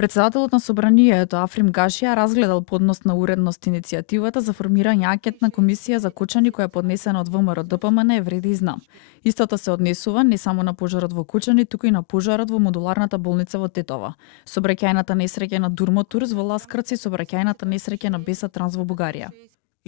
Председателот на Собранието Африм Гашија разгледал поднос на уредност иницијативата за формирање анкетна комисија за Кучани која е поднесена од ВМРО ДПМН Евреди и знам. Истото се однесува не само на пожарот во Кучани, туку и на пожарот во модуларната болница во Тетова, сообраќајната несреќа на Дурмотурс во Ласкрци, сообраќајната несреќа на Беса Транс во Бугарија.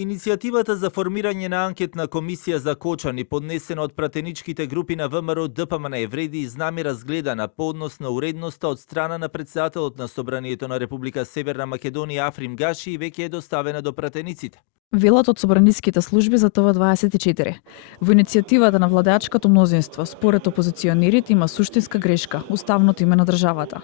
Иницијативата за формирање на анкетна комисија за Кочани, поднесена од пратеничките групи на ВМРО ДПМН Евреди и знам е разгледана по однос на уредноста од страна на председателот на Собранието на Република Северна Македонија Африм Гаши и веќе е доставена до пратениците. Велат од собраниските служби за ТВ24. Во иницијативата на владеачкото мнозинство, според опозиционерите, има суштинска грешка, уставното име на државата.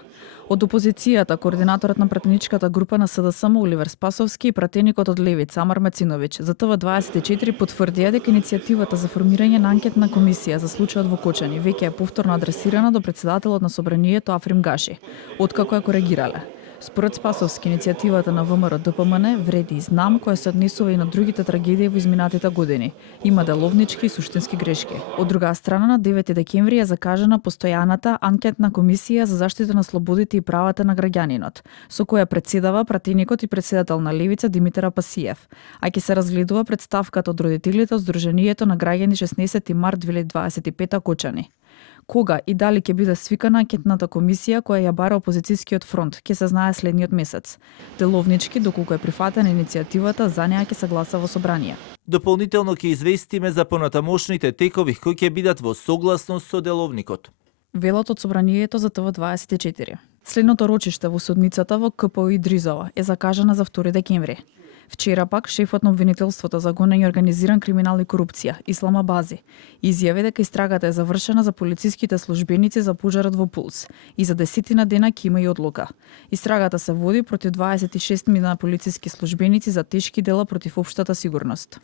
Од опозицијата, координаторот на пратеничката група на СДСМ Оливер Спасовски и пратеникот од Левица Амар Мациновиќ за ТВ24 потврдија дека иницијативата за формирање на анкетна комисија за случајот во Кочани веќе е повторно адресирана до председателот на Собранието Африм Гаши, откако ја коригирале. Според Спасовски, иницијативата на ВМРО ДПМН вреди и знам, која се однесува и на другите трагедии во изминатите години. Има деловнички и суштински грешки. Од друга страна, на 9 декември е закажана постојаната анкетна комисија за заштита на слободите и правата на граѓанинот, со која председава пратеникот и председател на Левица Димитар Апасиев, а ќе се разгледува представката од родителите од Сдруженијето на граѓани 16 март 2025 Кочани. Кога и дали ќе биде свикана анкетната комисија која ја бара опозицијскиот фронт, ќе се знае следниот месец. Деловнички, доколку е прифатена иницијативата, за неа ќе се гласа во собрание. Дополнително ќе известиме за понатамошните текови кои ќе бидат во согласност со деловникот. Велат од Собранието за ТВ24. Следното рочиште во судницата во КПУ Идризова е закажана за 2 декември. Вчера пак шефот на обвинителството за гонење организиран криминал и корупција, Ислам Абази, изјави дека истрагата е завршена за полициските службеници за пожарот во Пулс и за 10 дена ќе има и одлука. Истрагата се води против 26 полициски службеници за тешки дела против општата сигурност.